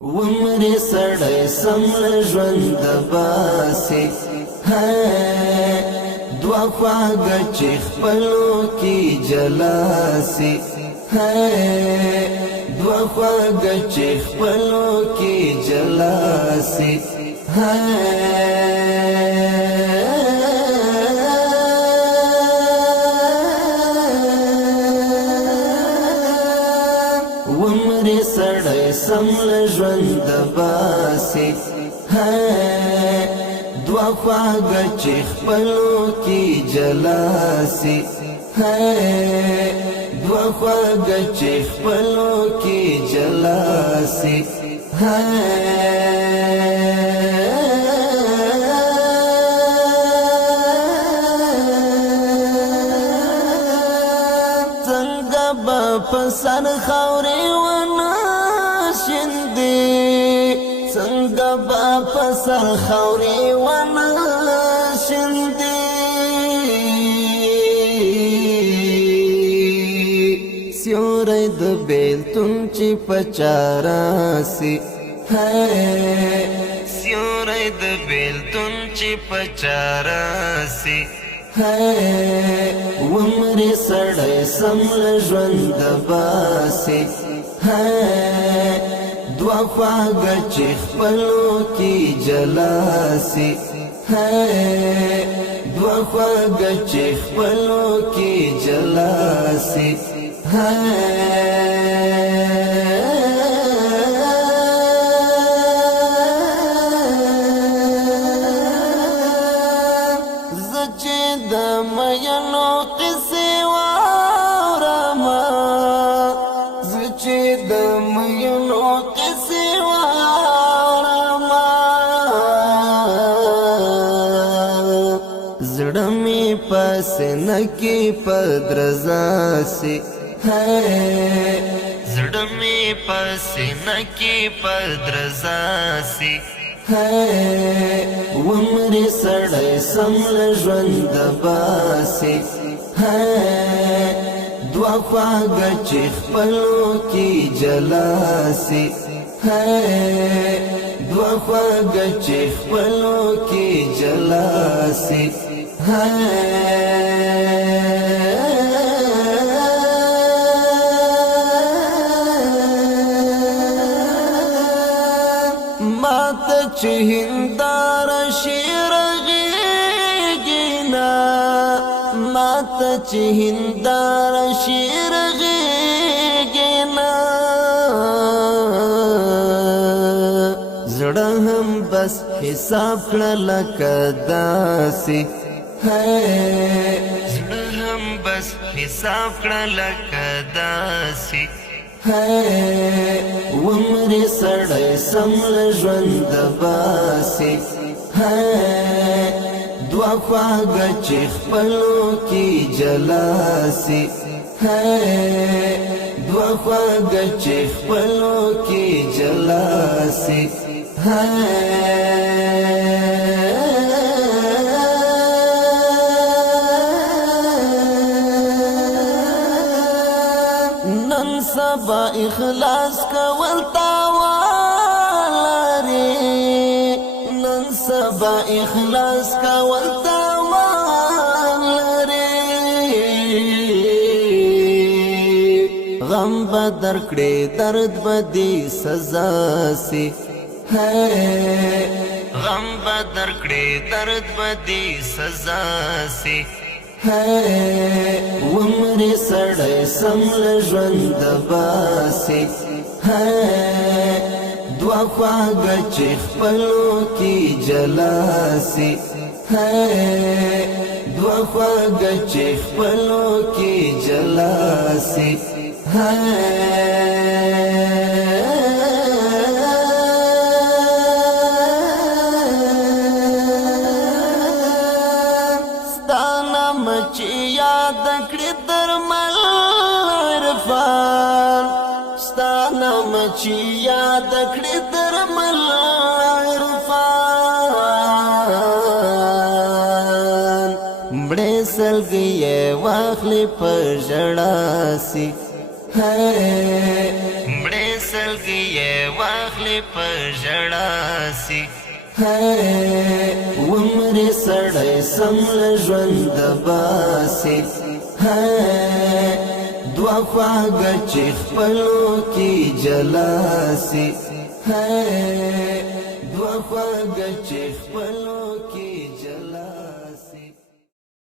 ومرې سړی سمل ژوند باسي دوه خواږه چې خپلو کې جلاسي دوه خواږه چې خپلو کې جلاسي ومرې سړی سمل ژوند باسي دوه خواږه چې خپلو کې جلاسي دوه خواږه چې خپلو کې جلاسي څنګه به په سر خاورې ونه شیندي څنګه به په سر خاورې ونه شیندي سیوری د بیلتون چې په چاراسي سیوری د بیلتون چې په چاراسي ومرې سړی سمل ژوند باسي دوه خواږه چې خپلو کې جلاسي دوه خواږه چې خپلو کې جلاسي زه چې د مینو قصې واورمه زه چې د مینو قصې واورمه زړه مې په سینه کې په درزاسي زړه مې په سینه کې په درزاسي ومرې سړی سمل ژوند باسي دوه خواږه چې خپلو کې جلاسي دوه خواږه چې خپلو کې جلاسي ماته چې هنداره شیر غېږینا ماته چې هنداره شیر غېږینا زړه هم بس حساب کړه لکه داسې زړه هم بس حساب کړه لکه داسې ومرې سړی سمل ژوند باسي دوه خواږه چې خپلو کې جلاسي دوه خواږه چې خپلو کې جلاسي نن سبا اخلاص کول تاوان لري نن سبا اخلاص کول تاوان لري غم به درکړې درد به دې سزا سي غم به درکړې درد به دې سزا سي ومرې سړی سمل ژوند باسي دوه خواږه چې خپلو کې جلاسي دوه خواږه چې خپلو کې جلاسي چې یاد کړې درمل عرفان ستا نام چې یاد کړې درمل عرفان مړې سلګي واخلې په ژړا سي مړې سلګي سترګې یې واخلې په ژړا سي ومرې سړی سم له ژونده باسي دوه خواږه چې خپلو کې جلا سي دوه خواږه چې خپلو